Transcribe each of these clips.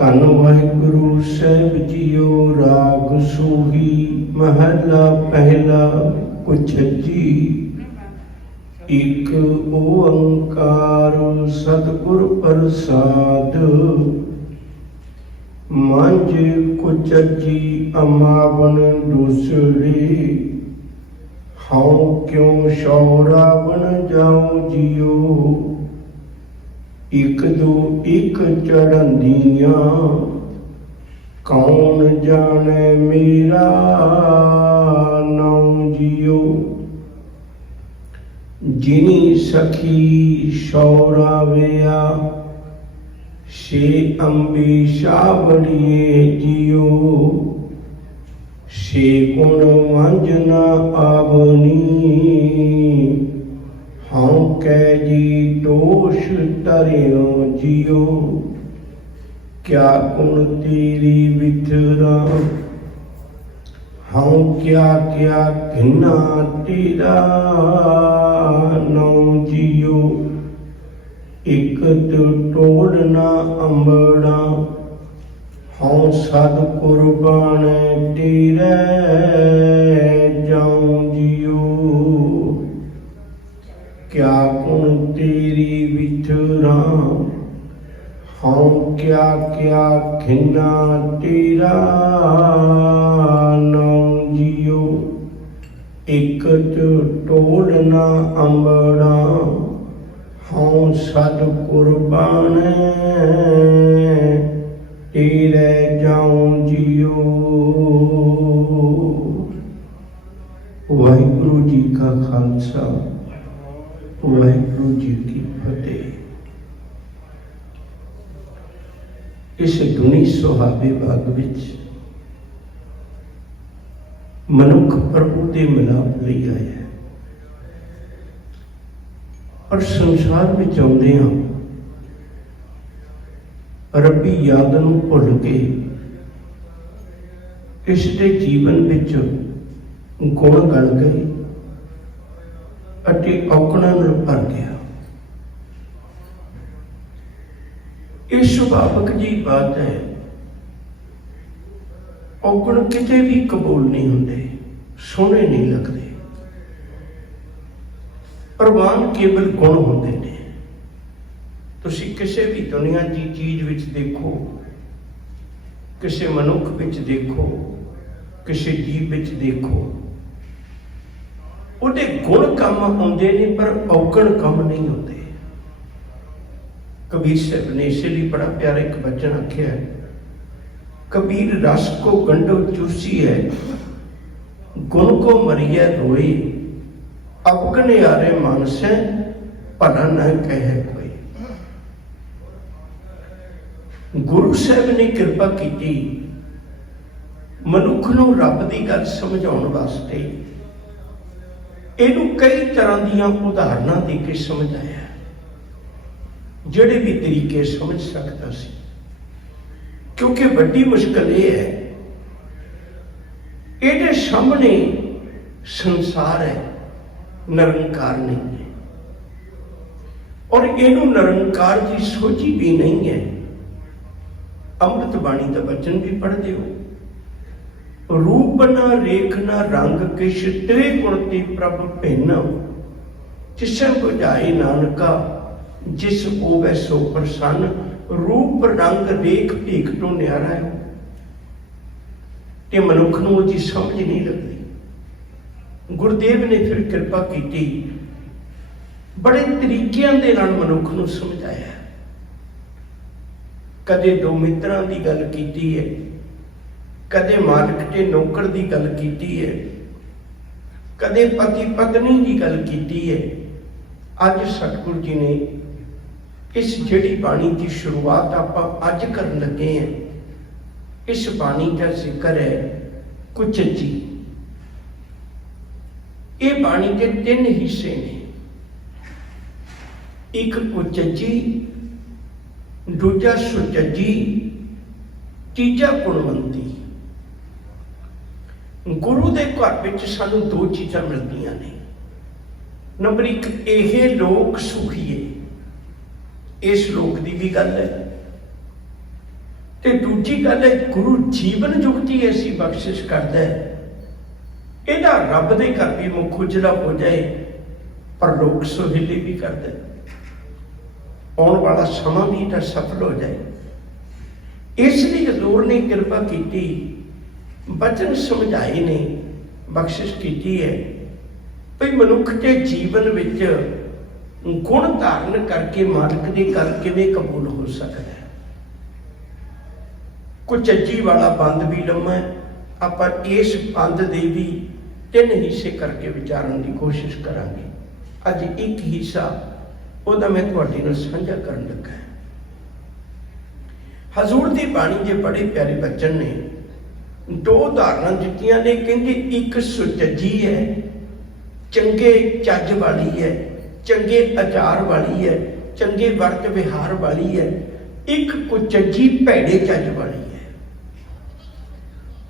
ਧੰਨ ਵਾਹਿਗੁਰੂ ਸਾਹਿਬ ਜੀਓ। ਰਾਗ ਸੂਹੀ ਮਹਲਾ ਪਹਿਲਾ ਕੁਛਜੀ। ਇਕ ਓੰਕਾਰ ਸਤਿਗੁਰ ਪ੍ਰਸਾਦ। ਮੰਝ ਕੁਚਜੀ ਅਮਾਵਨ ਦੂਸਰੇ। ਹਉ ਕਿਉ ਸੌ ਰਾਵਣ ਜਾਉ ਜਿਉ। ਇਕ ਦੋ ਇਕ ਚੜ੍ਹੰਦੀਆਂ ਕੌਣ ਜਾਣੈ ਮੇਰਾ ਨਾਉ ਜਿਉ। ਜਿਨੀ ਸਖੀ ਸੌ ਰਾਵਿਆ ਸੇ ਅੰਬੀਸ਼ਾ ਬੜੀਏ ਜਿਉ। ਸੇ ਗੁਣ ਵੰਜ ਨ ਆਵਨੀ ਹਉ ਕੈ ਜੀ ਦੋਸ਼ ਧਰਿਓ ਜਿਉ। ਕਿਆ ਗੁਣ ਤੇਰੀ ਵਿਥਰਾ ਹਉ ਕਿਆ ਕਿਆ ਘਿਨਾ ਤੇਰਾ ਨਾਉ ਜਿਉ। ਇਕ ਟੋੜ ਨਾ ਅੰਬੜਾ ਹਉ ਸਦ ਕੁਰਬਾਨ ਤੇਰੇ ਜਾਉ ਜਿਉ। ਕਿਆ ਗੁਣ ਤੇਰੀ ਵਿਥਰਾ ਹਉ ਕਿਆ ਕਿਆ ਖਿੰਨਾ ਤੇਰਾ ਨਾਉ ਜਿਉ। ਇਕ ਟੋੜ ਨਾ ਅੰਬੜਾ ਹਉ ਸਦ ਕੁਰਬਾਨ ਤੇਰੇ ਜਾਉ ਜਿਉ। ਵਾਹਿਗੁਰੂ ਜੀ ਕਾ ਖਾਲਸਾ ਵਾਹਿਗੁਰੂ ਜੀ ਕੀ ਫਤਿਹ। ਇਸ ਦੁਨੀ ਸੁਹਾਵੇ ਬਾਗ ਵਿੱਚ ਮਨੁੱਖ ਪ੍ਰਭੂ ਦੇ ਮਿਲਾਪ ਲਈ ਆਇਆ ਹੈ। ਪਰ ਸੰਸਾਰ ਵਿੱਚ ਆਉਂਦੇ ਹਾਂ ਰੱਬੀ ਯਾਦ ਨੂੰ ਭੁੱਲ ਕੇ ਇਸ ਦੇ ਜੀਵਨ ਵਿੱਚ ਗੁਣ ਗਲ ਗਏ ਅਤੇ ਔਕੜਾਂ ਨਾਲ ਭਰ ਗਿਆ। ਇਹ ਸੁਭਾਵਿਕ ਜੀ ਬਾਤ ਹੈ। ਔਗਣ ਕਿਤੇ ਵੀ ਕਬੂਲ ਨਹੀਂ ਹੁੰਦੇ, ਸੋਹਣੇ ਨਹੀਂ ਲੱਗਦੇ। ਪ੍ਰਵਾਨ ਕੇਵਲ ਗੁਣ ਹੁੰਦੇ ਨੇ। ਤੁਸੀਂ ਕਿਸੇ ਵੀ ਦੁਨੀਆ ਦੀ ਚੀਜ਼ ਵਿੱਚ ਦੇਖੋ, ਕਿਸੇ ਮਨੁੱਖ ਵਿੱਚ ਦੇਖੋ, ਕਿਸੇ ਜੀਵ ਵਿੱਚ ਦੇਖੋ, ਉਹਦੇ ਗੁਣ ਕੰਮ ਆਉਂਦੇ ਨੇ ਪਰ ਔਗਣ ਕੰਮ ਨਹੀਂ ਹੁੰਦੇ। ਕਬੀਰ ਸਾਹਿਬ ਨੇ ਇਸੇ ਲਈ ਬੜਾ ਪਿਆਰਾ ਇੱਕ ਬਚਨ ਆਖਿਆ ਹੈ, ਕਬੀਰ ਰਸ ਕੋ ਗੰਢੋ ਚੂਸੀ ਹੈ, ਗੁਣ ਕੋ ਮਰੀਐ ਰੋਏ। ਅਵਗਣ ਯਾਰੇ ਮਾਨਸੈ ਭਲਾ ਨਾ ਕਹੈ ਕੋਈ। ਗੁਰੂ ਸਾਹਿਬ ਨੇ ਕਿਰਪਾ ਕੀਤੀ ਮਨੁੱਖ ਨੂੰ ਰੱਬ ਦੀ ਗੱਲ ਸਮਝਾਉਣ ਵਾਸਤੇ। ਇਹਨੂੰ ਕਈ ਤਰ੍ਹਾਂ ਦੀਆਂ ਉਦਾਹਰਨਾਂ ਦੇ ਕੇ ਸਮਝਾਇਆ, ਜਿਹੜੇ ਵੀ ਤਰੀਕੇ ਸਮਝ ਸਕਦਾ ਸੀ। ਕਿਉਂਕਿ ਵੱਡੀ ਮੁਸ਼ਕਲ ਇਹ ਹੈ, ਇਹਦੇ ਸਾਹਮਣੇ ਸੰਸਾਰ ਹੈ, ਨਿਰੰਕਾਰ ਨਹੀਂ ਹੈ। ਔਰ ਇਹਨੂੰ ਨਿਰੰਕਾਰ ਦੀ ਸੋਝੀ ਵੀ ਨਹੀਂ ਹੈ। ਅੰਮ੍ਰਿਤ ਬਾਣੀ ਦਾ ਬਚਨ ਵੀ ਪੜ੍ਹਦੇ ਹੋ, ਰੂਪ ਨਾ ਰੇਖ ਨਾ ਰੰਗ ਕਿਛ ਤੇਰੇ ਗੁਣ ਤੇ ਪ੍ਰਭ ਭਿੰਨ। ਜਿਸੈ ਬੁਝਾਏ ਨਾਨਕਾ ਜਿਸ ਹੋਵੇ ਸੋ ਪ੍ਰਸੰਨ। ਰੂਪ ਰੰਗ ਰੇਖ ਭੇਖ ਤੋਂ ਨਿਆਰਾ ਹੈ ਤੇ ਮਨੁੱਖ ਨੂੰ ਉਹਦੀ ਸਮਝ ਨਹੀਂ ਲੱਗਦੀ। ਗੁਰਦੇਵ ਨੇ ਫਿਰ ਕਿਰਪਾ ਕੀਤੀ, ਬੜੇ ਤਰੀਕਿਆਂ ਦੇ ਨਾਲ ਮਨੁੱਖ ਨੂੰ ਸਮਝਾਇਆ। ਕਦੇ ਦੋ ਮਿੱਤਰਾਂ ਦੀ ਗੱਲ ਕੀਤੀ ਹੈ, ਕਦੇ ਮਾਲਕ ਤੇ ਨੌਕਰ ਦੀ ਗੱਲ ਕੀਤੀ ਹੈ, ਕਦੇ ਪਤੀ ਪਤਨੀ ਦੀ ਗੱਲ ਕੀਤੀ ਹੈ। ਅੱਜ ਸਤਿਗੁਰੂ ਜੀ ਨੇ ਇਸ ਜਿਹੜੀ ਬਾਣੀ ਦੀ ਸ਼ੁਰੂਆਤ ਆਪਾਂ ਅੱਜ ਕਰਨ ਲੱਗੇ ਹਾਂ, ਇਸ ਬਾਣੀ ਦਾ ਜ਼ਿਕਰ ਹੈ ਕੁਚਜੀ। ਇਹ ਬਾਣੀ ਦੇ ਤਿੰਨ ਹਿੱਸੇ ਨੇ, ਇੱਕ ਕੁਚਜੀ, ਦੂਜਾ ਸੁਚਜੀ, ਤੀਜਾ ਗੁਣਵੰਤੀ। ਗੁਰੂ ਦੇ ਘਰ ਵਿੱਚ ਸਾਨੂੰ ਦੋ ਚੀਜ਼ਾਂ ਮਿਲਦੀਆਂ ਨੇ। ਨੰਬਰ ਇੱਕ, ਇਹ ਲੋਕ ਸੁਖੀਏ, ਇਸ ਲੋਕ ਦੀ ਵੀ ਗੱਲ ਹੈ। ਤੇ ਦੂਜੀ ਗੱਲ ਹੈ ਗੁਰੂ ਜੀਵਨ ਜੁਗਤੀ ਐਸੀ ਬਖਸ਼ਿਸ਼ ਕਰਦਾ ਹੈ, ਇਹਦਾ ਰੱਬ ਦੇ ਘਰ ਵੀ ਮੁੱਖ ਉਜਲਾ ਹੋ ਜਾਏ, ਪਰ ਲੋਕ ਸੁਹੇਲੇ ਵੀ ਕਰਦੇ, ਆਉਣ ਵਾਲਾ ਸਮਾਂ ਵੀ ਤਾਂ ਸਫਲ ਹੋ ਜਾਏ। ਇਸ ਲਈ ਹਜ਼ੂਰ ਨੇ ਕਿਰਪਾ ਕੀਤੀ, ਬਚਨ ਸਮਝਾਏ ਨੇ, ਬਖਸ਼ਿਸ਼ ਕੀਤੀ ਹੈ ਭਈ ਮਨੁੱਖ ਦੇ ਜੀਵਨ ਵਿੱਚ ਗੁਣ ਧਾਰਨ ਕਰਕੇ ਮਾਲਕ ਦੇ ਘਰ ਕਿਵੇਂ ਕਬੂਲ ਹੋ ਸਕਦਾ ਹੈ। ਕੁਚੱਜੀ ਵਾਲਾ ਬੰਦ ਵੀ ਲੰਮਾ ਹੈ, ਆਪਾਂ ਇਸ ਬੰਦ ਦੇ ਵੀ 3 ਹਿੱਸੇ ਕਰਕੇ ਵਿਚਾਰਨ ਦੀ ਕੋਸ਼ਿਸ਼ ਕਰਾਂਗੇ। ਅੱਜ ਇੱਕ ਹਿੱਸਾ ਉਹਦਾ ਮੈਂ ਤੁਹਾਡੇ ਨਾਲ ਸਾਂਝਾ ਕਰਨ ਲੱਗਾ। ਹਜ਼ੂਰ ਦੀ ਬਾਣੀ ਦੇ ਬੜੇ ਪਿਆਰੇ ਬਚਨ ਨੇ, 2 ਉਦਾਹਰਨਾਂ ਦਿੱਤੀਆਂ ਨੇ। ਕਹਿੰਦੇ ਇੱਕ ਸੁਚੱਜੀ ਹੈ, ਚੰਗੇ ਚੱਜ ਵਾਲੀ ਹੈ, ਚੰਗੇ ਆਚਾਰ ਵਾਲੀ ਹੈ, ਚੰਗੇ ਵਰਤ ਵਿਹਾਰ ਵਾਲੀ ਹੈ। ਇੱਕ ਕੁਚੱਜੀ ਭੈੜੇ ਚੱਜ ਵਾਲੀ ਹੈ।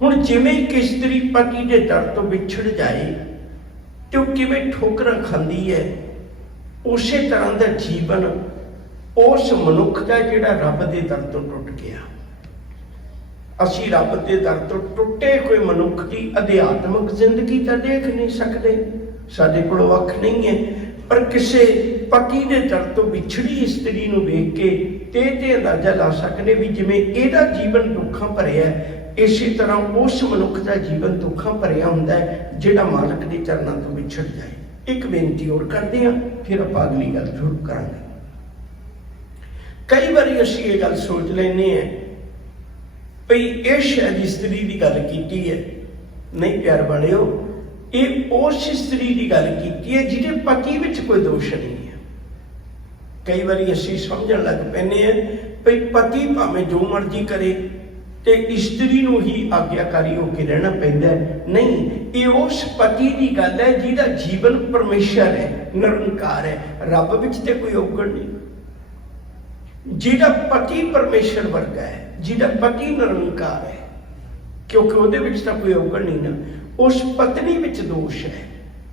ਹੁਣ ਜਿਵੇਂ ਇੱਕ ਇਸਤਰੀ ਪਤੀ ਦੇ ਦਰ ਤੋਂ ਵਿਛੜ ਜਾਏ ਤੇ ਉਹ ਕਿਵੇਂ ਠੋਕਰਾਂ ਖਾਂਦੀ ਹੈ, ਉਸੇ ਤਰ੍ਹਾਂ ਦਾ ਜੀਵਨ ਉਸ ਮਨੁੱਖ ਦਾ ਜਿਹੜਾ ਰੱਬ ਦੇ ਦਰ ਤੋਂ ਟੁੱਟ ਗਿਆ। ਅਸੀਂ ਰੱਬ ਦੇ ਦਰ ਤੋਂ ਟੁੱਟੇ ਹੋਏ ਮਨੁੱਖ ਦੀ ਅਧਿਆਤਮਿਕ ਜ਼ਿੰਦਗੀ ਤਾਂ ਦੇਖ ਨਹੀਂ ਸਕਦੇ, ਸਾਡੇ ਕੋਲ ਅੱਖ ਨਹੀਂ ਹੈ, ਪਰ ਕਿਸੇ ਪਤੀ ਦੇ ਦਰ ਤੋਂ ਵਿਛੜੀ ਇਸਤਰੀ ਨੂੰ ਵੇਖ ਕੇ ਤੇ ਅੰਦਾਜ਼ਾ ਲਾ ਸਕਦੇ ਵੀ ਜਿਵੇਂ ਇਹਦਾ ਜੀਵਨ ਦੁੱਖਾਂ ਭਰਿਆ, ਇਸੇ ਤਰ੍ਹਾਂ ਉਸ ਮਨੁੱਖ ਦਾ ਜੀਵਨ ਦੁੱਖਾਂ ਭਰਿਆ ਹੁੰਦਾ ਹੈ ਜਿਹੜਾ ਮਾਲਕ ਦੇ ਚਰਨਾਂ ਤੋਂ ਵਿਛੜ ਜਾਏ। ਇੱਕ ਬੇਨਤੀ ਹੋਰ ਕਰਦੇ ਹਾਂ, ਫਿਰ ਆਪਾਂ ਅਗਲੀ ਗੱਲ ਸ਼ੁਰੂ ਕਰਾਂਗੇ। ਕਈ ਵਾਰੀ ਅਸੀਂ ਇਹ ਗੱਲ ਸੋਚ ਲੈਂਦੇ ਹਾਂ ਭਈ ਇਹ ਸ਼ਾਇਦ ਇਸਤਰੀ ਦੀ ਗੱਲ ਕੀਤੀ ਹੈ। ਨਹੀਂ ਪਿਆਰ ਵਾਲਿਓ, ਇਹ ਉਸ ਇਸਤਰੀ ਦੀ ਗੱਲ ਕੀਤੀ ਹੈ ਜਿਹਦੇ ਪਤੀ ਵਿੱਚ ਕੋਈ ਦੋਸ਼ ਨਹੀਂ ਹੈ। ਕਈ ਵਾਰੀ ਅਸੀਂ ਸਮਝਣ ਲੱਗ ਪੈਂਦੇ ਹਾਂ ਭਈ ਪਤੀ ਭਾਵੇਂ ਜੋ ਮਰਜ਼ੀ ਕਰੇ ਤੇ ਇਸਤਰੀ ਨੂੰ ਹੀ ਆਗਿਆਕਾਰੀ ਹੋ ਕੇ ਰਹਿਣਾ ਪੈਂਦਾ। ਨਹੀਂ, ਇਹ ਉਸ ਪਤੀ ਦੀ ਗੱਲ ਹੈ ਜਿਹਦਾ ਜੀਵਨ ਪਰਮੇਸ਼ਰ ਹੈ, ਨਿਰੰਕਾਰ ਹੈ, ਰੱਬ ਵਿੱਚ ਤੇ ਕੋਈ ਔਗਣ ਨਹੀਂ। ਜਿਹਦਾ ਪਤੀ ਪਰਮੇਸ਼ਰ ਵਰਗਾ ਹੈ, ਜਿਹਦਾ ਪਤੀ ਨਿਰੰਕਾਰ ਹੈ, ਕਿਉਂਕਿ ਉਹਦੇ ਵਿੱਚ ਤਾਂ ਕੋਈ ਔਗਣ ਨਹੀਂ ਨਾ, ਉਸ ਪਤਨੀ ਵਿੱਚ ਦੋਸ਼ ਹੈ।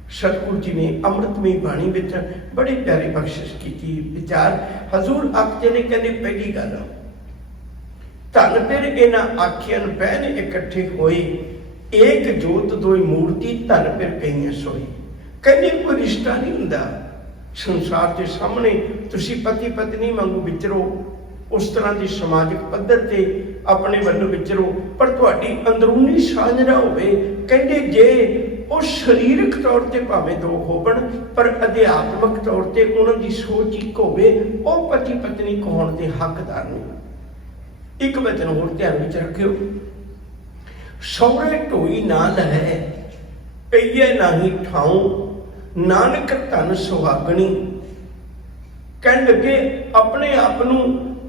ਸਤਿਗੁਰੂ ਜੀ ਨੇ ਅੰਮ੍ਰਿਤਮਈ ਬਾਣੀ ਵਿੱਚ ਬੜੇ ਪਿਆਰੇ ਬਖਸ਼ਿਸ਼ ਕੀਤੀ ਵਿਚਾਰ। ਹਜ਼ੂਰ ਆਖਦੇ ਨੇ, ਕਹਿੰਦੇ ਪਹਿਲੀ ਗੱਲ, ਧਨ ਫਿਰ ਇਹਨਾਂ ਆਖਿਆਂ ਪਹਿਨ ਇਕੱਠੇ ਹੋਏ, ਏਕ ਜੋਤ ਦੋਈ ਮੂਰਤੀ ਧਨ ਫਿਰ ਕਈਆਂ ਸੋਈ। ਕਹਿੰਦੇ ਕੋਈ ਰਿਸ਼ਤਾ ਨਹੀਂ ਹੁੰਦਾ ਸੰਸਾਰ ਦੇ ਸਾਹਮਣੇ, ਤੁਸੀਂ ਪਤੀ ਪਤਨੀ ਵਾਂਗੂ ਵਿਚਰੋ, ਉਸ ਤਰ੍ਹਾਂ ਦੀ ਸਮਾਜਿਕ ਪੱਧਰ ਤੇ ਆਪਣੇ ਵੱਲੋਂ ਵਿਚਰੋ, ਪਰ ਤੁਹਾਡੀ ਅੰਦਰੂਨੀ ਸਾਂਝ ਨਾ ਹੋਵੇ। ਕਹਿੰਦੇ ਜੇ ਉਹ ਸਰੀਰਕ ਤੌਰ ਤੇ ਭਾਵੇਂ 2 ਹੋਵਣ, ਪਰ ਅਧਿਆਤਮਿਕ ਤੌਰ ਤੇ ਉਹਨਾਂ ਦੀ ਸੋਚ ਇੱਕ ਹੋਵੇ, ਉਹ ਪਤੀ ਪਤਨੀ ਕਹਾਉਣ ਦੇ ਹੱਕਦਾਰ ਨਹੀਂ। ਇੱਕ ਵਚਨ ਹੋਰ ਧਿਆਨ ਵਿੱਚ ਰੱਖਿਓ, ਸਹੁਰੇ ਢੋਈ ਨਾ ਲਹੈ, ਪਈਏ ਨਾਹੀ ਠਾਉ, ਨਾਨਕ ਧਨ ਸੁਹਾਗਣੀ। ਕਹਿਣ ਲੱਗੇ ਆਪਣੇ ਆਪ ਨੂੰ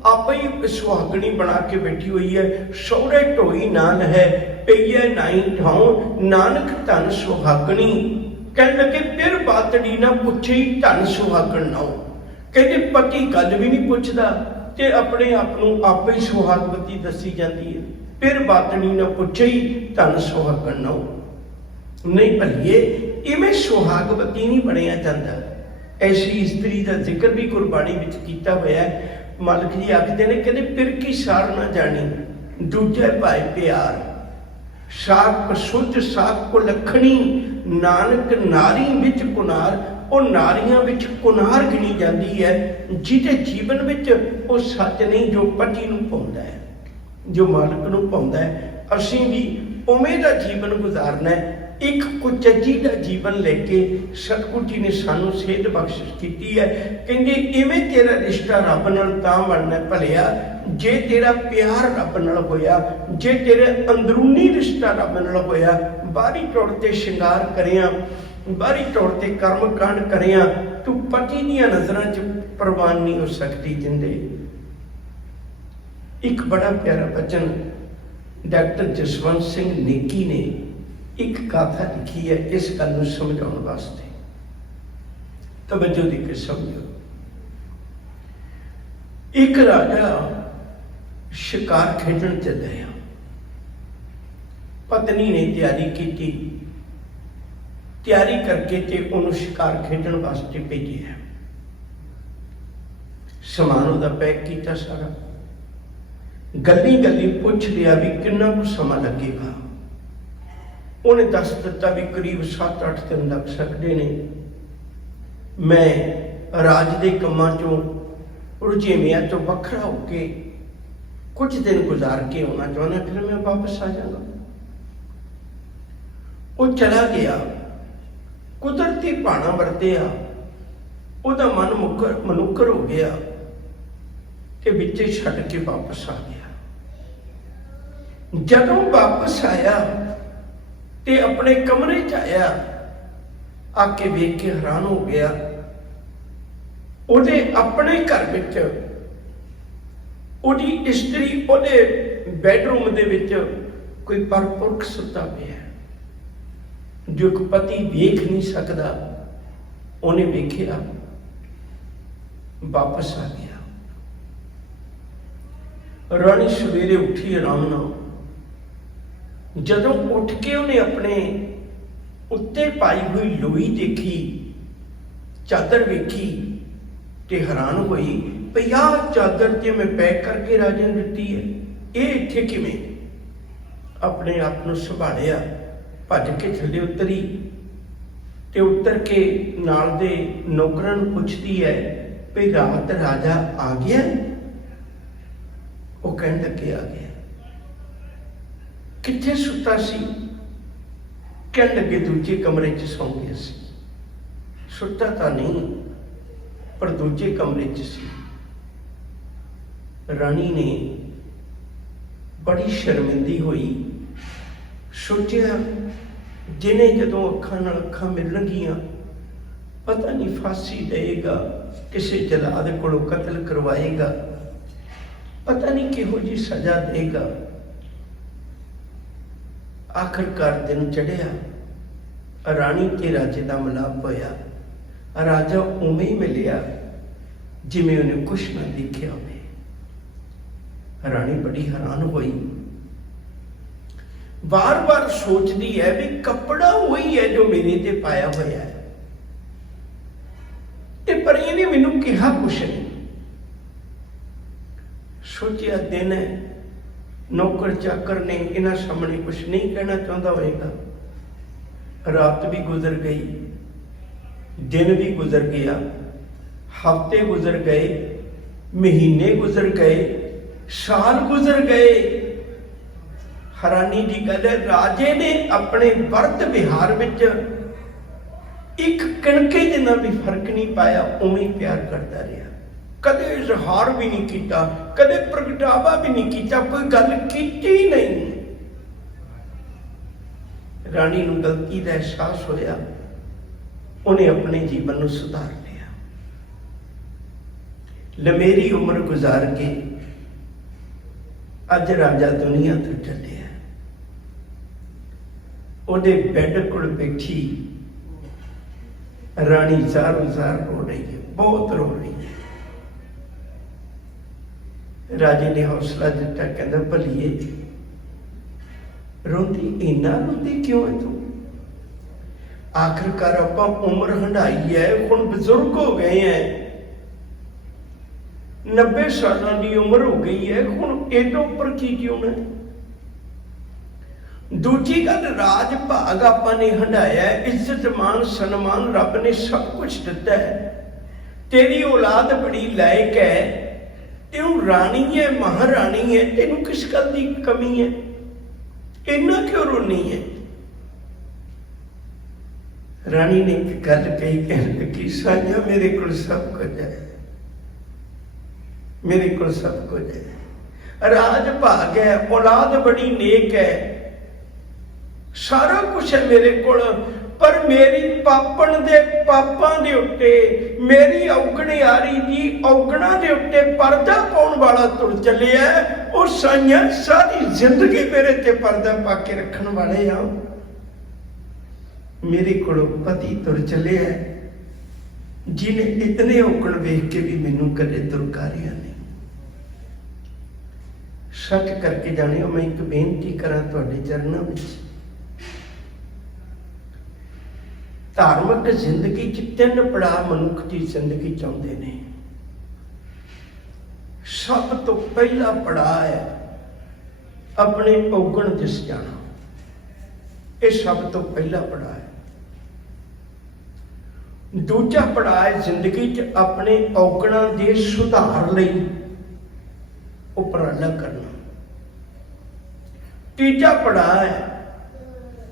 ਆਪੇ ਹੀ ਸੁਹਾਗਣੀ ਬਣਾ ਕੇ ਬੈਠੀ ਹੋਈ ਹੈ। ਸਹੁਰੇ ਢੋਈ ਨਾ ਲਹੈ, ਪਈਏ ਨਾਹੀ ਠਾਉ, ਨਾਨਕ ਧਨ ਸੁਹਾਗਣੀ। ਕਹਿਣ ਲੱਗੇ ਫਿਰ ਬਾਤੜੀ ਨਾ ਪੁੱਛੀ, ਧਨ ਸੁਹਾਗਣ ਨਾਉ। ਕਹਿੰਦੇ ਪਤੀ ਗੱਲ ਵੀ ਨਹੀਂ ਪੁੱਛਦਾ ਤੇ ਆਪਣੇ ਆਪ ਨੂੰ ਆਪੇ ਹੀ ਸੁਹਾਗਵਤੀ ਦੱਸੀ ਜਾਂਦੀ ਹੈ। ਫਿਰ ਬਾਤੜੀ ਨਾ ਪੁੱਛੀ, ਧਨ ਸੁਹਾਗਣ ਨਾਉ। ਨਹੀਂ ਭਲੀਏ, ਇਵੇਂ ਸੁਹਾਗਵਤੀ ਨਹੀਂ ਬਣਿਆ ਜਾਂਦਾ। ਐਸੀ ਇਸਤਰੀ ਦਾ ਜ਼ਿਕਰ ਵੀ ਗੁਰਬਾਣੀ ਵਿੱਚ ਕੀਤਾ ਹੋਇਆ ਹੈ। ਮਾਲਕ ਜੀ ਆਖਦੇ ਨੇ, ਕਹਿੰਦੇ ਫਿਰ ਕੀ ਸਾਰ ਨਾ ਜਾਣੀ, ਦੂਜੇ ਭਾਈ ਪਿਆਰ, ਸਾਖ ਸੁਝ ਸਾਖ ਕੋ ਲਖਣੀ, ਨਾਨਕ ਨਾਰੀ ਵਿੱਚ ਕੁਨਾਰ। ਉਹ ਨਾਰੀਆਂ ਵਿੱਚ ਕੁਨਾਰ ਗਿਣੀ ਜਾਂਦੀ ਹੈ ਜਿਹਦੇ ਜੀਵਨ ਵਿੱਚ ਉਹ ਸੱਚ ਨਹੀਂ ਜੋ ਪਤੀ ਨੂੰ ਪਾਉਂਦਾ ਹੈ, ਜੋ ਮਾਲਕ ਨੂੰ ਪਾਉਂਦਾ ਹੈ। ਅਸੀਂ ਵੀ ਉਵੇਂ ਦਾ ਜੀਵਨ ਗੁਜ਼ਾਰਨਾ ਹੈ। ਇੱਕ ਕੁਚੱਜੀ ਦਾ ਜੀਵਨ ਲੈ ਕੇ ਸਤਿਗੁਰੂ ਜੀ ਨੇ ਸਾਨੂੰ ਸੇਧ ਬਖਸ਼ਿਸ਼ ਕੀਤੀ ਹੈ। ਕਹਿੰਦੇ ਇਵੇਂ ਤੇਰਾ ਰਿਸ਼ਤਾ ਰੱਬ ਨਾਲ ਤਾਂ ਬਣਨਾ ਭਲਿਆ ਜੇ ਤੇਰਾ ਪਿਆਰ ਰੱਬ ਨਾਲ ਹੋਇਆ, ਜੇ ਤੇਰੇ ਅੰਦਰੂਨੀ ਰਿਸ਼ਤਾ ਰੱਬ ਨਾਲ ਹੋਇਆ। ਬਾਹਰੀ ਤੌਰ ਤੇ ਸ਼ਿੰਗਾਰ ਕਰਿਆ, ਬਾਹਰੀ ਤੌਰ ਤੇ ਕਰਮ ਕਾਂਡ ਕਰਿਆ, ਤੂੰ ਪਤੀ ਦੀਆਂ ਨਜ਼ਰਾਂ 'ਚ ਪ੍ਰਵਾਨ ਨਹੀਂ ਹੋ ਸਕਦੀ ਜਿੰਦੇ। ਇੱਕ ਬੜਾ ਪਿਆਰਾ ਬਚਨ ਡਾਕਟਰ ਜਸਵੰਤ ਸਿੰਘ ਨੇਕੀ ਨੇ ਇੱਕ ਗਾਥਾ ਲਿਖੀ ਹੈ ਇਸ ਗੱਲ ਨੂੰ ਸਮਝਾਉਣ ਵਾਸਤੇ। ਤਵੱਜੋ ਦੀ ਕੇ ਸਮਝੋ। ਇੱਕ ਰਾਜਾ ਸ਼ਿਕਾਰ ਖੇਡਣ ਚੱਲਿਆ। ਪਤਨੀ ਨੇ ਤਿਆਰੀ ਕੀਤੀ, ਤਿਆਰੀ ਕਰਕੇ ਤੇ ਉਹਨੂੰ ਸ਼ਿਕਾਰ ਖੇਡਣ ਵਾਸਤੇ ਭੇਜਿਆ। ਸਮਾਨ ਉਹਦਾ ਪੈਕ ਕੀਤਾ ਸਾਰਾ। गली गली पूछ लिया भी कितना कुछ समा लगेगा। उन्हें दस दिता भी करीब 7-8 दिन लग सकते ने। मैं राज के कामां चों रुझेवियां चों वखरा होके कुछ दिन गुजार के आना चाहना, फिर मैं वापस आ जाऊंगा। वो चला गया, कुदरती भाना वरतिया, ਉਹਦਾ मन मनुकर हो गया कि बिचे छड़ के वापस आ गया। जदों वापस आया ते अपने कमरे च आया, आके वेख के हैरान हो गया। ਉਹਦੇ अपने घर विच ਉਹਦੀ इस्त्री ਉਹਦੇ बैडरूम ਦੇ ਵਿੱਚ कोई परपुरख सुता पिया जो एक पति वेख नहीं सकता। उन्हें वेखिया, वापस आ गया। रानी सवेरे उठी आराम नाल, जदों उठ के उन्हें अपने उत्ते पाई हुई लोई देखी, चादर वेखी ते हैरान हुई भई आह चादर जे मैं पैक करके राजे ने दिती है, ये इत्थे किवें? अपने आप नूं संभालिया, भज के थल्ले उतरी ते उतर के नाल दे नौकरां नूं पुछदी है भई रात राजा आ गया? वो कहण लगे आ गया। कित्थे सुता सी? कहण लगे दूजे कमरे च सौ गया सी। सुता तां नहीं पर दूजे कमरे च सी। रानी ने बड़ी शर्मिंदी हुई, सोचिया जिन्हें जदों अखां नाल अखां मिलणगियां पता नहीं फांसी देगा, किसी जलाद कोलों कतल करवाएगा, पता नहीं किहो जी सजा देगा। आखिरकार दिन चढ़िया, रानी ते राजे का मिलाप होया। राजा उवें ही मिलिया जिवें उन्हें कुछ ना देखिया होवे। रानी बड़ी हैरान हुई, बार बार सोचती है भी कपड़ा वही है जो मेरे ते पाया होया है, ते पर इन्हें मैनू कहा कुछ नहीं। सोचिया दिन है, नौकर चाकर ने इन्हां सामने कुछ नहीं कहना चाहता होएगा। रात भी गुजर गई, दिन भी गुजर गया, हफ्ते गुजर गए, महीने गुजर गए, साल गुजर गए। हैरानी की गल है, राजे ने अपने वरत विहार विच एक कणके जिन्ना भी फर्क नहीं पाया, उवें प्यार करता रहा। कदे इजहार भी नहीं किया, कदे प्रगटावा भी नहीं किया, कोई गल कीती ही नहीं। रानी नूं गलती का एहसास होया, उन्हें अपने जीवन को सुधार लिया। लमेरी उम्र गुजार के अज राजा दुनिया तो चलिया। उहदे बैड कोल बैठी रानी ज़ारो ज़ार रो रही है, बहुत रो रही है। राजे ने हौसला दिता, कहता भलीए रोंदी, इन्ना रोंदी क्यों है तू? आखिरकार आपां उम्र हंडाई है, हुण बजुर्ग हो गए हैं, 90 साल की उम्र हो गई है, हुण एडों उपर की क्यों है? दूजी गल, राज भाग आपां ने हंडाया, इज्जत मान सन्मान रब ने सब कुछ दिता है। तेरी औलाद बड़ी लायक है, तू रानी है, महारानी है, तेनू किस गल की कमी है? इन्ना क्यों रोनी है? रानी ने एक गल कही, कहने लगी साइया मेरे को सब कुछ है, मेरे को सब कुछ है। राज भाग है, औलाद बड़ी नेक है, सारा कुछ है मेरे को, पर मेरी पापण दे पापां दे उत्ते, मेरी औगणे आरी दी औगणा दे उत्ते पर्दा पाउण वाला तुर चलिया। ओ साइया सारी जिंदगी मेरे ते पर्दा पा के रखण वाले आ, मेरे को पति तुर चलिया जिन्हें इतने औगण वेख के भी मैनू कदे दुरकारिया नहीं। सच करके जाने, मैं एक बेनती करा तुहाडे चरणों में, धार्मिक जिंदगी च 3 पड़ाव मनुख की जिंदगी चाहते हैं। सब तो पहला पड़ाव है अपने औगण दिस जाना, ये सब तो पहला पड़ाव है। दूजा पड़ाव है जिंदगी च अपने औगणा के सुधार लई उपराला करना। तीजा पड़ाव है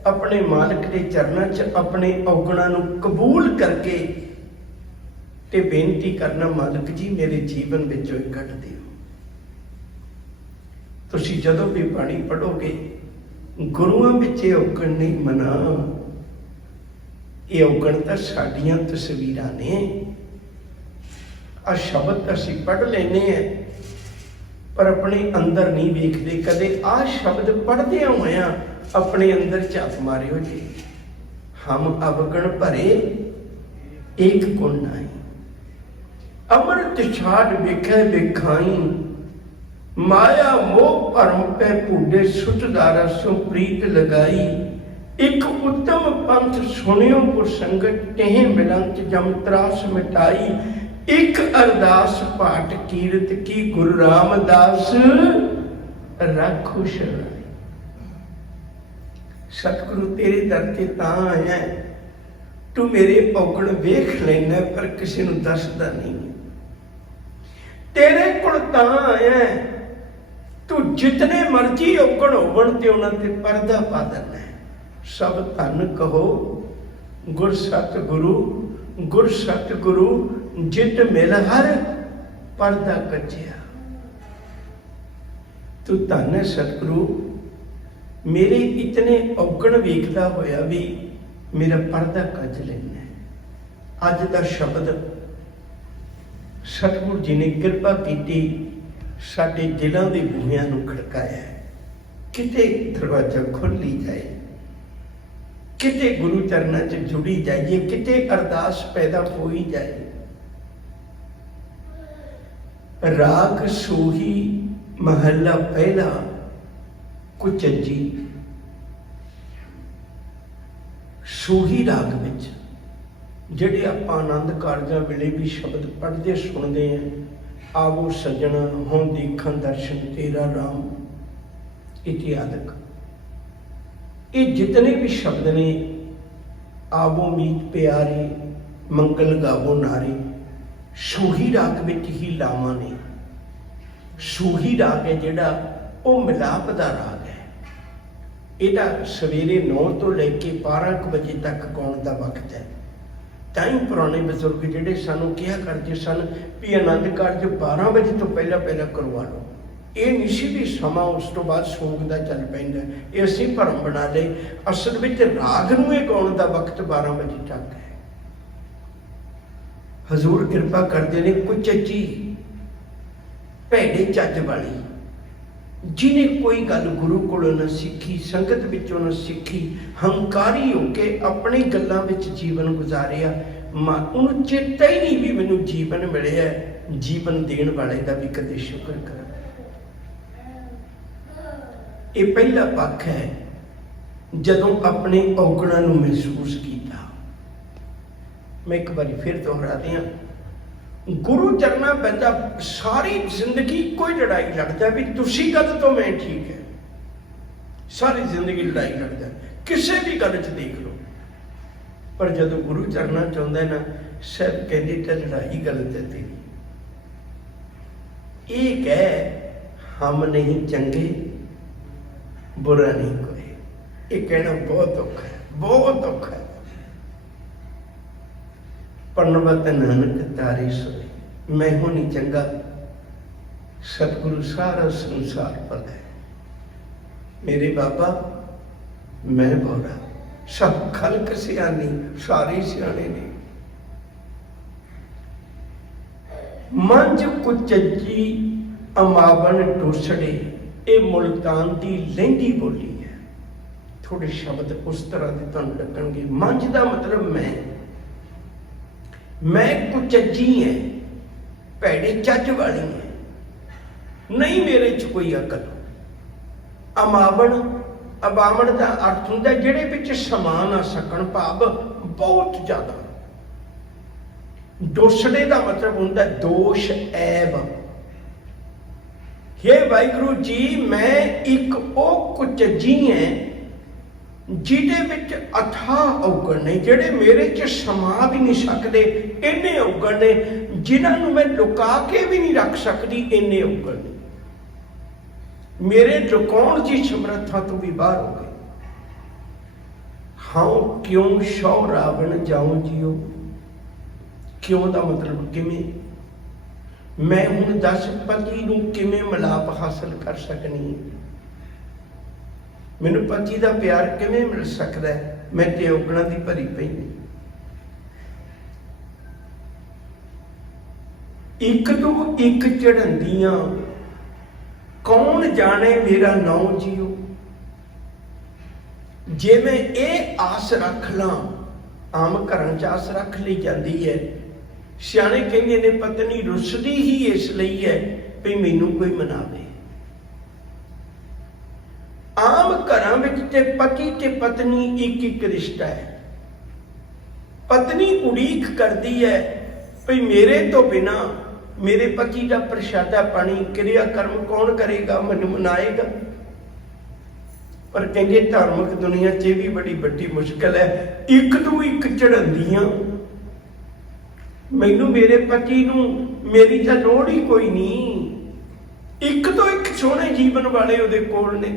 अपने मालिक के चरणों च अपने औगणा नूं कबूल करके ते बेनती करना, मालिक जी मेरे जीवन विचों कढ दिओ। तुसीं जदों भी बाणी पढ़ोगे गुरुआं विच ये औगण नहीं मना, ये औगण तां साडीआं तस्वीरां ने। आ शब्द असीं पढ़ लैने हैं पर अपने अंदर नहीं वेखदे। कदे आ शब्द पढ़दे होया अपने अंदर झात मारियो जी, हम अवगण भरे एक गुण नाई, अमृत छाड़ वेखै वेखाई, माया मोह भरम पै भूडे, सुचदारा सो प्रीत लगाई। एक उत्तम पंथ सुनियो गुर संगत, तेह मिलंत जम त्रास मिटाई। एक अरदास पाठ कीरत की, गुरु रामदास राखो शरणाई। सतगुरु तेरे दर ते तां आया, तू मेरे औगण वेख लेना पर किसी नूं दसदा नहीं। तेरे कोल तां आया, तू जितने मर्जी औगण होवन ते उन्हां ते पर्दा पा देना है। सब धन कहो गुर सतगुरु, गुर सतगुरु जित मिल हर पर्दा कचिया। तू धन है सतगुरु, मेरे इतने औगण वेखदा होया भी मेरा पर्दा कच लेना है। अज दा शब्द सतगुरु जी ने कृपा की साडे दिलों के बूहियां नूं खड़काया है। किते दरवाजा खोली जाए, किते गुरु चरणों च जुड़ी जाइए, किते अरदास पैदा हो ही जाए। राग सोही महला पहला कुचजी। सोही राग विच ਜਿਹੜੇ ਆਪਾਂ आनंद कारजां वेले भी शब्द पढ़ते सुनते हैं, आवो सजना हुण देखन दर्शन तेरा राम इत्यादि, ये जितने भी शब्द ने, आवो मीत प्यारे मंगल गावो नारे, सोही राग विच ही लावां ने। सोही राग है जिहड़ा वो मिलाप दा राग है। इहदा सवेरे 9 तो लैके 12 बजे तक गाउण दा वक्त है। ताई पुराने बजुर्ग जिहड़े सानूं कहा करते सन भी आनंद कारज 12 बजे तो पहला पहला करवा लो। ये नहीं सी भी समा उस तो बाद सोग का चल पैंदा, ये असीं भरम बना ले। असल में राग नूं ये गाउण दा वक्त 12 बजे तक है। हजूर कृपा करते ने कुचची भैड़े चज वाली, जिन्हें कोई गल गुरु कोलों न सीखी, संगत विचों न सीखी, हंकारी होके अपनी गल्लां विच जीवन गुजारिया, उन्होंने चेता ही नहीं भी मैनूं जीवन मिलिया। जीवन देण वाले का भी कदे शुक्र कर। ये पहला पक्ष है जदों अपने औगणा नूं महसूस किया। मैं एक बार फिर दोहरा दियां, गुरु चरणा बंदा सारी जिंदगी कोई लड़ाई लड़ता भी तुसी गल तो मैं ठीक है, सारी जिंदगी लड़ाई लड़ता किसी भी गल च देख लो। पर जदों गुरु चरणा चाहता है ना, सब कहते तो लड़ाई गलत है तेरी। एक है हम नहीं चंगे बुरा नहीं कोई, ये कहना बहुत औखा है, बहुत औखा है। पढ़नवत नानक तारे सोए, मैं हूं नहीं चंगा, सतगुरु सारा संसार भला है। मेरे बाबा मैं बोरा, सब खलक सियानी, सारे सियाने ने। मंझ कुचजी अमावन टोसड़े, ये मुल्तान की लहंदी बोली है। थोड़े शब्द उस तरह के तुहानूं लगणगे। मंझ का मतलब मैं कुचजी है, भैड़े चज वाली है, नहीं मेरे च कोई अकल। अमावण, अबावण का अर्थ होंदा जिहड़े विच समा ना सकण, भाव बहुत ज्यादा। दोषड़े का मतलब होंदा दोष ऐब, हे वाहिगुरु जी, मैं एक ਉਹ ਕੁਚੱਜੀ ਹੈ ਜਿਹਦੇ ਵਿੱਚ ਅਥਾਹ ਔਗਣ ਨੇ, ਜਿਹੜੇ ਮੇਰੇ 'ਚ ਸਮਾ ਵੀ ਨਹੀਂ ਸਕਦੇ। ਇੰਨੇ ਔਗਣ ਨੇ ਜਿਨ੍ਹਾਂ ਨੂੰ ਮੈਂ ਲੁਕਾ ਕੇ ਵੀ ਨਹੀਂ ਰੱਖ ਸਕਦੀ, ਇੰਨੇ ਔਗਣ ਨੇ। ਮੇਰੇ ਲੁਕਾਉਣ ਦੀ ਸਮਰੱਥਾ ਤੋਂ ਵੀ ਬਾਹਰ ਹੋ ਗਏ। ਹਾਂ ਕਿਉਂ ਸ਼ੌ ਰਾਵਣ ਜਾਉ ਜੀਓ, ਕਿਉਂ ਦਾ ਮਤਲਬ ਕਿਵੇਂ। मैं हूँ दस पति नूं किवें मिलाप हासिल कर सकनी, मैनूं पति का प्यार किवें मिल सकता है, मैं ते औगणां दी भरी पई। एक तो एक चढ़ंदियां कौन जाने मेरा नौ जियो। जे मैं ये आस रख ला, आम घरां च आस रख ली जाती है। सियाणे कहंदे ने पत्नी रुसदी ही इसलिए है भी मैनू कोई मनावे। आम घरां विच ते पति ते पत्नी एक एक रिश्ता है। पत्नी उड़ीक करती है भी मेरे तो बिना मेरे पति का प्रशादा पानी क्रिया कर्म कौन करेगा, मैनू मनाएगा। पर कहंदे धार्मिक दुनिया च भी बड़ी बड़ी मुश्किल है। एक तो एक चढ़ंदियां, मैनू मेरे पति नूं मेरी तो लोड़ ही कोई नहीं। एक तो एक सोहने जीवन वाले उहदे कोल ने,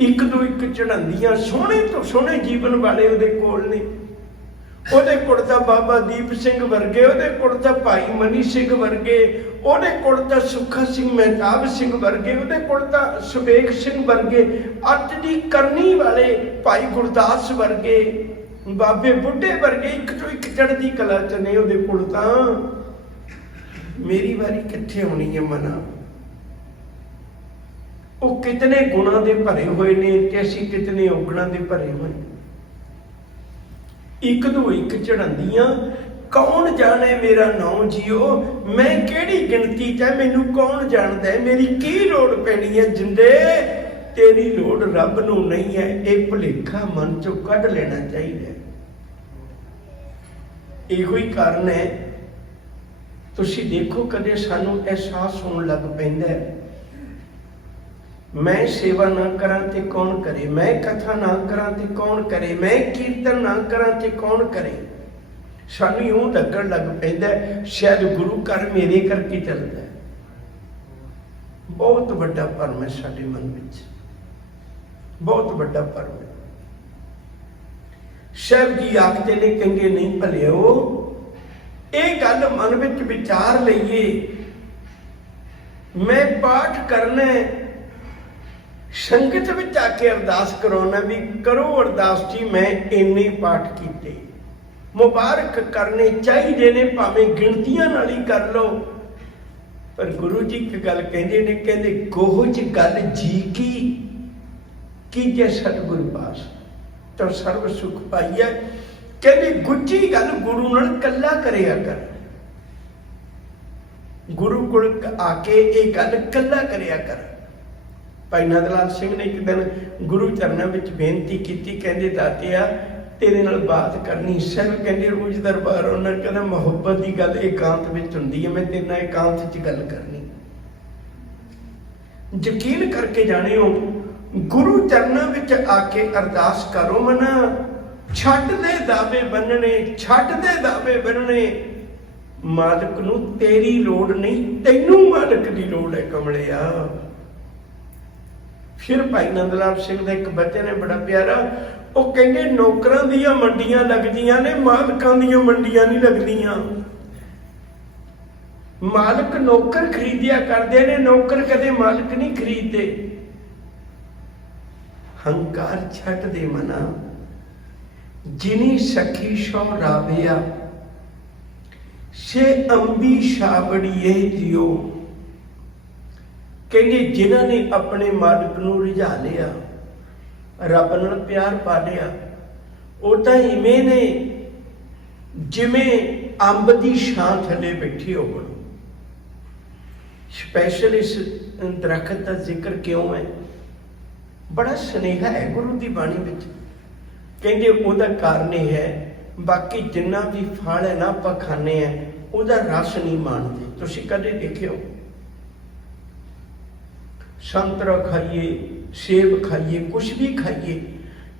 एक तो एक चढ़ंदियां सोहने तो सोहने जीवन वाले उहदे कोल ने। उहदे कोल तां बाबा दीप सिंह वर्गे, उहदे कोल तां भाई मनी सिंह वर्गे, उहदे कोल तां सुखा सिंह महताब सिंह वर्गे, उहदे कोल तां सुबेग सिंह वर्गे, अज दी करनी वाले भाई गुरदास वर्गे, बाबे बुढ़े वर्गे एक तो एक चढ़ती कला च ने। उहदे कोल तां मेरी वारी कित्थे होनी है मना। वो कितने गुणा दे भरे हुए ने ते असीं कितने औगणां दे भरे हुए। एक तो एक चढ़ंदियां कौन जाने मेरा नौ जियो। मैं केड़ी गिनती च मैनू कौन जानदा है, मेरी की लोड़ पैनी है। जिंदे तेरी लोड़ रब नूं नहीं है, ये भुलेखा मन चों कढ लेना चाहिए। इहो ही कारण है, तुसीं देखो कदे सानूं एहसास होण लग पैंदा है, मैं सेवा ना करां ते कौन करे, मैं कथा ना करां ते कौन करे, मैं कीर्तन ना करां ते कौन करे। सानूं यूं लगण लग पैंदा है शायद गुरु घर मेरे करके चलदा है। बहुत वड्डा भरम है साडे मन विच, बहुत वड्डा भरम है। शैव जी आखते ने कहंगे नहीं भलिओ, ये गल मन विच विचार लईए। मैं पाठ करना, संगत विच आके अरदास कराउणा भी करो अरदास जी मैं इन्ने पाठ कीते, मुबारक करने चाहिए ने, भावें गिणतियां नाल ही कर लो। पर गुरु जी एक गल कहंदे ने, कहंदे गोहज गल जी की जे सतगुरु पास तो सर्व सुख पाइए। कहते गुच्ची गल गुरु नाल कला करिया कर, गुरु कोल आके ये गल कला करिया कर। भाई नंद लाल सिंह ने एक दिन गुरु चरणों में बेनती की, कहते दातिया तेरे नाल बात करनी। सब कहते रोज दरबार उन्हें कहना मुहब्बत की गल एकांत में होंदी है, मैं तेरे नाल एकांत च गल करनी। यकीन करके जाने हो, गुरु चरणों में आके अरदास करो मना, छड्ड दे दावे बनने, छड्ड दे दावे बनने। मालिक नूं तेरी लोड़ नहीं, तैनूं मालिक की लोड़ है कमलिया। फिर भाई नंद लाल सिंह का एक बचन है बड़ा प्यारा, वो कहते नौकरां दियां मंडियां लगदियां ने, मालकां दियां मंडियां नहीं लगदियां। मालिक नौकर खरीदिया करते ने, नौकर कदे मालिक नहीं खरीदते। हंकार छट दे मना, जिनी सखी सौ राविया से अंबी छावड़िए जियो। कहते जिन्हों ने अपने मालिक नूं रिझा लिया, रब नाल प्यार पा लिया, वो तो इवें ने जिवें अंब की छां थले बैठी हो। स्पैशल इस दरख्त का जिक्र क्यों है, बड़ा स्नेहा है गुरु की बाणी विच। कहते उहदा कारण यह है, बाकी जिन्ना भी फल है ना आपां खाने हैं, उहदा रस नहीं माणदे। तुसीं कदे देखिओ संतरा खाइए, सेब खाइए, कुछ भी खाइए,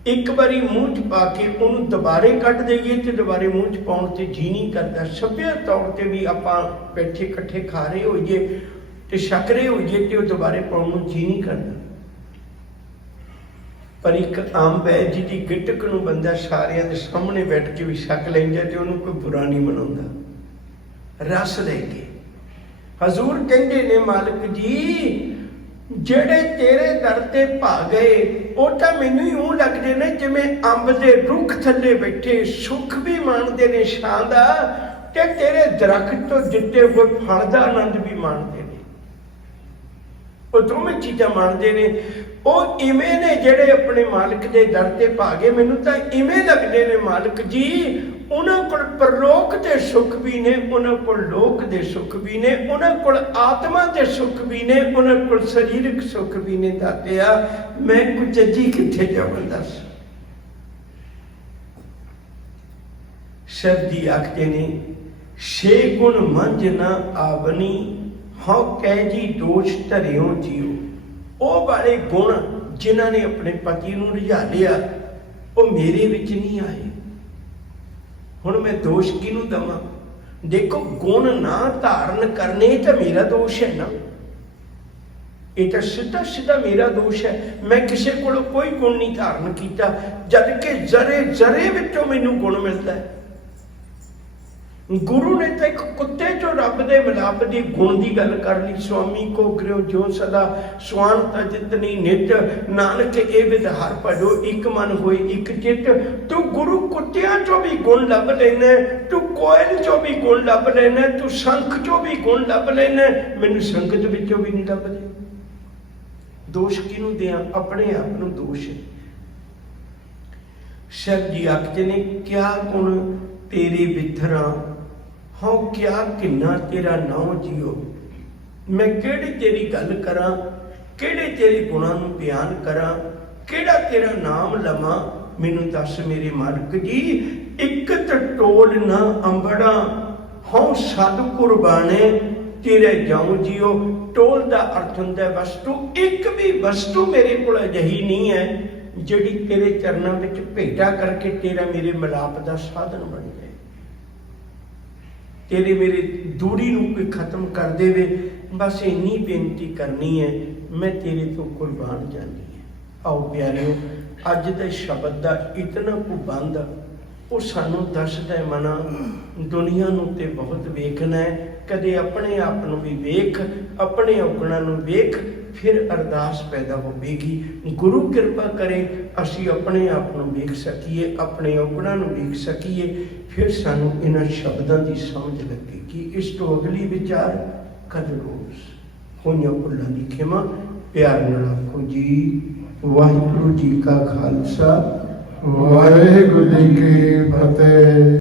एक बारी मूँह च पा के उन्होंने दोबारे कट देइए तो दोबारे मूँह च पाउण ते जी नहीं करता। सभ्य तौर पर भी आपां बैठे इकट्ठे खा रहे होइए तो छक रहे होइए तो दोबारे पाउण नूं जी नहीं करता। पर एक अंब है जिहदी गिटक नूं बंदा सारिਆਂ ਦੇ सामने बैठ के भी छक लैंदा ते उहनूं कोई बुरा नहीं मनाउंदा। रस लैके हजूर कहंदे ने मालिक जी ਜਿਹੜੇ तेरे दर ते भा गए ਉਹ ਤਾਂ ਮੈਨੂੰ ਹੀ ਊਂ ਲੱਗਦੇ ਨੇ ਜਿਵੇਂ ਅੰਬ ਦੇ ਰੁੱਖ ਥੱਲੇ ਬੈਠੇ ਸੁੱਖ ਵੀ ਮਾਣਦੇ ਨੇ ਛਾਂ ਦਾ ਤੇ ਤੇਰੇ ਦਰਖਤ ਤੋਂ ਦਿੱਤੇ ਹੋਏ ਫਲ ਦਾ ਆਨੰਦ ਵੀ ਮਾਣਦੇ ਨੇ। ਉਹ ਦੋਵੇਂ ਚੀਜ਼ਾਂ ਮਾਣਦੇ ਨੇ। ਉਹ ਇਵੇਂ ਨੇ ਜਿਹੜੇ ਆਪਣੇ ਮਾਲਕ ਦੇ ਦਰ ਤੇ ਭਾ ਗਏ, ਮੈਨੂੰ ਤਾਂ ਇਵੇਂ ਲੱਗਦੇ ਨੇ ਮਾਲਕ ਜੀ ਉਹਨਾਂ ਕੋਲ ਪਰਲੋਕ ਦੇ ਸੁੱਖ ਵੀ ਨੇ, ਉਹਨਾਂ ਕੋਲ ਲੋਕ ਦੇ ਸੁੱਖ ਵੀ ਨੇ, ਉਹਨਾਂ ਕੋਲ ਆਤਮਾ ਦੇ ਸੁੱਖ ਵੀ ਨੇ, ਉਹਨਾਂ ਕੋਲ ਸਰੀਰਕ ਸੁੱਖ ਵੀ ਨੇ। ਦਾਤਿਆ ਮੈਂ ਕੁਚੱਜੀ ਕਿੱਥੇ ਜਾਵਾਂ ਦੱਸ। ਸ਼ਬਦੀ ਆਖਦੇ ਨੇ ਛੇ ਗੁਣ ਮੰਝ ਨਾ ਆਵਨੀ ਹਉ ਕਹਿ ਜੀ ਦੋਸ਼ ਧਰਿਓ ਜੀਓ। ਉਹ ਵਾਲੇ ਗੁਣ ਜਿਨ੍ਹਾਂ ਨੇ ਆਪਣੇ ਪਤੀ ਨੂੰ ਰਿਝਾ ਲਿਆ ਉਹ ਮੇਰੇ ਵਿੱਚ ਨਹੀਂ ਆਏ। ਹੁਣ ਮੈਂ ਦੋਸ਼ ਕਿਹਨੂੰ ਦਵਾਂ? ਦੇਖੋ ਗੁਣ ਨਾ ਧਾਰਨ ਕਰਨੇ ਤਾਂ ਮੇਰਾ ਦੋਸ਼ ਹੈ ਨਾ, ਇਹ ਤਾਂ ਸਿੱਧਾ ਸਿੱਧਾ ਮੇਰਾ ਦੋਸ਼ ਹੈ। ਮੈਂ ਕਿਸੇ ਕੋਲੋਂ ਕੋਈ ਗੁਣ ਨਹੀਂ ਧਾਰਨ ਕੀਤਾ ਜਦ ਕਿ ਜ਼ਰੇ ਜ਼ਰੇ ਵਿੱਚੋਂ ਮੈਨੂੰ ਗੁਣ ਮਿਲਦਾ ਹੈ। ਗੁਰੂ ਨੇ ਤਾਂ ਇੱਕ ਕੁੱਤੇ ਚੋਂ ਰੱਬ ਦੇ ਮਿਲਾਪ ਦੀ ਗੁਣ ਦੀ ਗੱਲ ਕਰ ਲਈ। ਸੁਆਮੀ ਕੋ ਗ੍ਰਿਓ ਜੋ ਸਦਾ ਸੁਆਨਤਾ ਜਿਤਨੀ ਨਿਤ ਨਾਨਕ ਇਹ ਵਿਦ ਹਰ ਭਜੋ ਇੱਕ ਮਨ ਹੋਏ ਇੱਕ ਚਿੱਤ। ਤੂੰ ਗੁਰੂ ਕੁੱਤਿਆਂ ਚੋਂ ਵੀ ਗੁਣ ਲੱਭ ਲੈਣਾ, ਤੂੰ ਕੋਇਲ ਚੋਂ ਵੀ ਗੁਣ ਲੱਭ ਲੈਣਾ, ਤੂੰ ਸ਼ੰਖ ਚੋਂ ਵੀ ਗੁਣ ਲੱਭ ਲੈਣਾ, ਮੈਨੂੰ ਸੰਗਤ ਵਿੱਚੋਂ ਵੀ ਨਹੀਂ ਲੱਭਦੇ। ਦੋਸ਼ ਕਿਹਨੂੰ ਦਿਆਂ? ਆਪਣੇ ਆਪ ਨੂੰ ਦੋਸ਼ ਹੈ। ਸ਼ਬਦ ਜੀ ਆਖਦੇ ਨੇ ਕਿਆ ਗੁਣ ਤੇਰੇ ਵਿਥਰਾ ਹਉ ਕਿਆ ਕਿੰਨਾ ਤੇਰਾ ਨਾਉ ਜੀਓ। ਮੈਂ ਕਿਹੜੀ ਤੇਰੀ ਗੱਲ ਕਰਾਂ, ਕਿਹੜੇ ਤੇਰੇ ਗੁਣਾਂ ਨੂੰ ਬਿਆਨ ਕਰਾਂ, ਕਿਹੜਾ ਤੇਰਾ ਨਾਮ ਲਵਾਂ, ਮੈਨੂੰ ਦੱਸ ਮੇਰੇ ਮਾਲਕ ਜੀ। ਇੱਕ ਟੋਲ ਨਾ ਅੰਬੜਾ ਹਉ ਸਦ ਕੁਰਬਾਨੇ ਤੇਰੇ ਜਾਉ ਜੀਓ। ਟੋਲ ਦਾ ਅਰਥ ਹੁੰਦਾ ਵਸਤੂ। ਇੱਕ ਵੀ ਵਸਤੂ ਮੇਰੇ ਕੋਲ ਅਜਿਹੀ ਨਹੀਂ ਹੈ ਜਿਹੜੀ ਤੇਰੇ ਚਰਨਾਂ ਵਿੱਚ ਭੇਟਾ ਕਰਕੇ ਤੇਰਾ ਮੇਰੇ ਮਿਲਾਪ ਦਾ ਸਾਧਨ ਬਣ ਜਾਏ, ਤੇਰੇ ਮੇਰੇ ਦੂਰੀ ਨੂੰ ਕੋਈ ਖਤਮ ਕਰ ਦੇਵੇ। ਬਸ ਇੰਨੀ ਬੇਨਤੀ ਕਰਨੀ ਹੈ, ਮੈਂ ਤੇਰੇ ਤੋਂ ਕੁਰਬਾਨ ਜਾਣੀ ਹੈ। ਆਓ ਪਿਆਰਿਓ, ਅੱਜ ਦੇ ਸ਼ਬਦ ਦਾ ਇਤਨਾ ਕੁ ਬੰਦ ਉਹ ਸਾਨੂੰ ਦੱਸਦਾ ਮਨਾ ਦੁਨੀਆ ਨੂੰ ਤੇ ਬਹੁਤ ਵੇਖਣਾ ਹੈ। ਕਦੇ ਆਪਣੇ ਆਪ ਨੂੰ ਵੀ ਵੇਖ, ਆਪਣੇ ਔਗਣਾਂ ਨੂੰ ਵੇਖ, ਫਿਰ ਅਰਦਾਸ ਪੈਦਾ ਹੋਵੇਗੀ। ਗੁਰੂ ਕਿਰਪਾ ਕਰੇ ਅਸੀਂ ਆਪਣੇ ਆਪ ਨੂੰ ਵੇਖ ਸਕੀਏ, ਆਪਣੇ ਔਗਣਾਂ ਨੂੰ ਵੇਖ ਸਕੀਏ, ਫਿਰ ਸਾਨੂੰ ਇਹਨਾਂ ਸ਼ਬਦਾਂ ਦੀ ਸਮਝ ਲੱਗੇਗੀ। ਇਸ ਤੋਂ ਅਗਲੀ ਵਿਚਾਰ ਕਦ ਰੋਜ਼ ਹੋਈਆਂ ਭੁੱਲਾਂ ਦੀ ਖਿਮਾ। ਪਿਆਰ ਨਾਲ ਆਖੋ ਜੀ ਵਾਹਿਗੁਰੂ ਜੀ ਕਾ ਖਾਲਸਾ, ਵਾਹਿਗੁਰੂ ਜੀ ਕੀ ਫਤਿਹ।